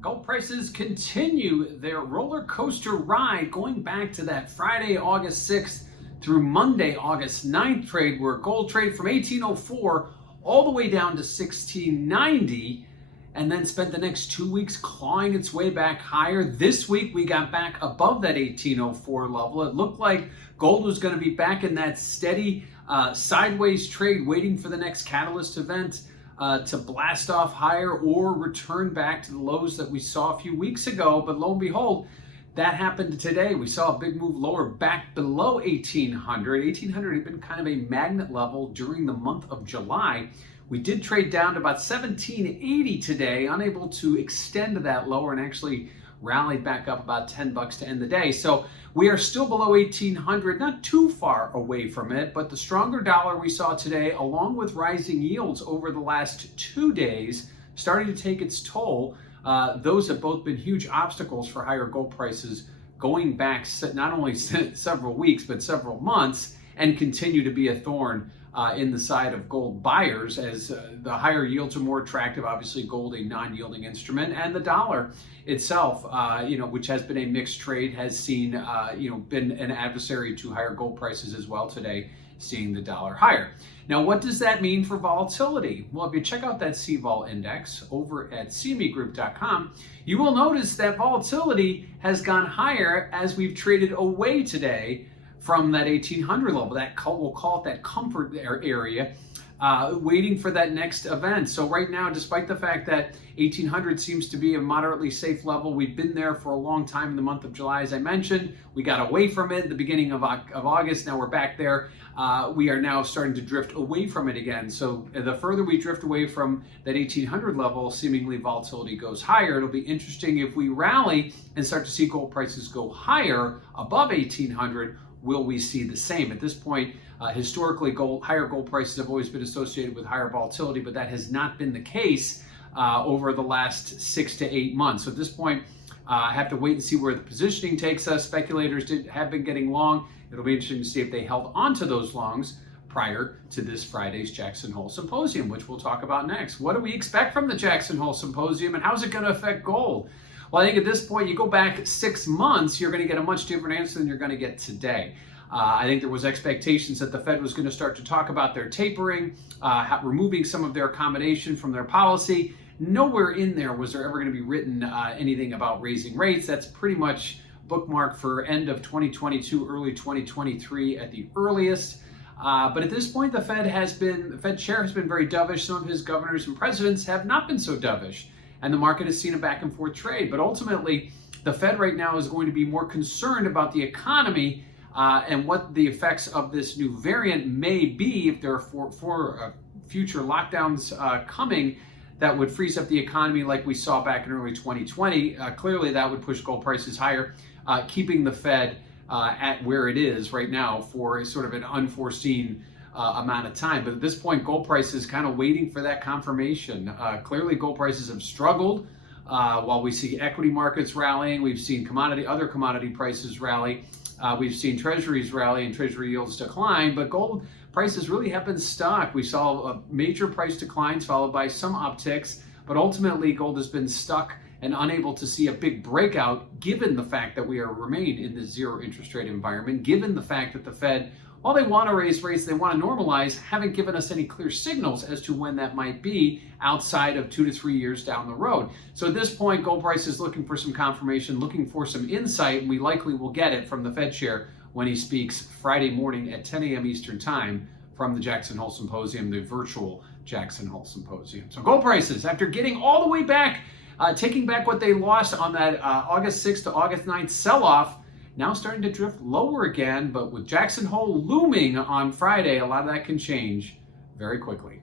Gold prices continue their roller coaster ride going back to that Friday, August 6th through Monday, August 9th trade, where gold traded from 1804 all the way down to 1690 and then spent the next 2 weeks clawing its way back higher. This week we got back above that 1804 level. It looked like gold was going to be back in that steady sideways trade, waiting for the next catalyst event to blast off higher or return back to the lows that we saw a few weeks ago. But lo and behold, that happened today. We saw a big move lower back below 1800. 1800 had been kind of a magnet level during the month of July. We did trade down to about 1780 today, unable to extend that lower, and actually rallied back up about $10 to end the day. So we are still below 1800, not too far away from it, but the stronger dollar we saw today, along with rising yields over the last 2 days, starting to take its toll. Those have both been huge obstacles for higher gold prices going back not only several weeks, but several months, and continue to be a thorn in the side of gold buyers as the higher yields are more attractive. Obviously, gold, a non-yielding instrument, and the dollar itself, which has been a mixed trade, has seen, been an adversary to higher gold prices as well today, seeing the dollar higher. Now, what does that mean for volatility? Well, if you check out that CVol index over at cmegroup.com, you will notice that volatility has gone higher as we've traded away today from that 1800 level. We'll call it that comfort area, waiting for that next event. So right now, despite the fact that 1800 seems to be a moderately safe level, we've been there for a long time in the month of July, as I mentioned. We got away from it at the beginning of August. Now we're back there. We are now starting to drift away from it again. So the further we drift away from that 1800 level, seemingly volatility goes higher. It'll be interesting if we rally and start to see gold prices go higher above 1800. Will we see the same? At this point, historically, higher gold prices have always been associated with higher volatility, but that has not been the case over the last 6 to 8 months. So at this point, I have to wait and see where the positioning takes us. Speculators have been getting long. It'll be interesting to see if they held onto those longs prior to this Friday's Jackson Hole Symposium, which we'll talk about next. What do we expect from the Jackson Hole Symposium, and how's it going to affect gold? Well, I think at this point, you go back 6 months, you're going to get a much different answer than you're going to get today. I think there was expectations that the Fed was going to start to talk about their tapering, removing some of their accommodation from their policy. Nowhere in there was there ever going to be written anything about raising rates. That's pretty much bookmarked for end of 2022, early 2023 at the earliest. But at this point, the Fed chair has been very dovish. Some of his governors and presidents have not been so dovish, and the market has seen a back and forth trade. But ultimately, the Fed right now is going to be more concerned about the economy and what the effects of this new variant may be if there are future lockdowns coming that would freeze up the economy like we saw back in early 2020. Clearly, that would push gold prices higher, keeping the Fed at where it is right now for a sort of an unforeseen amount of time. But at this point, gold prices kind of waiting for that confirmation. Clearly, gold prices have struggled. While we see equity markets rallying, we've seen other commodity prices rally. We've seen treasuries rally and treasury yields decline, but gold prices really have been stuck. We saw major price declines followed by some upticks, but ultimately gold has been stuck and unable to see a big breakout, given the fact that we remain in the zero interest rate environment, given the fact that the Fed, while they want to raise rates, they want to normalize, haven't given us any clear signals as to when that might be outside of 2 to 3 years down the road. So at this point, gold price is looking for some confirmation, looking for some insight, and we likely will get it from the Fed chair when he speaks Friday morning at 10 a.m. Eastern time from the Jackson Hole Symposium, the virtual Jackson Hole Symposium. So gold prices, after getting all the way back, taking back what they lost on that August 6th to August 9th sell-off, now starting to drift lower again, but with Jackson Hole looming on Friday, a lot of that can change very quickly.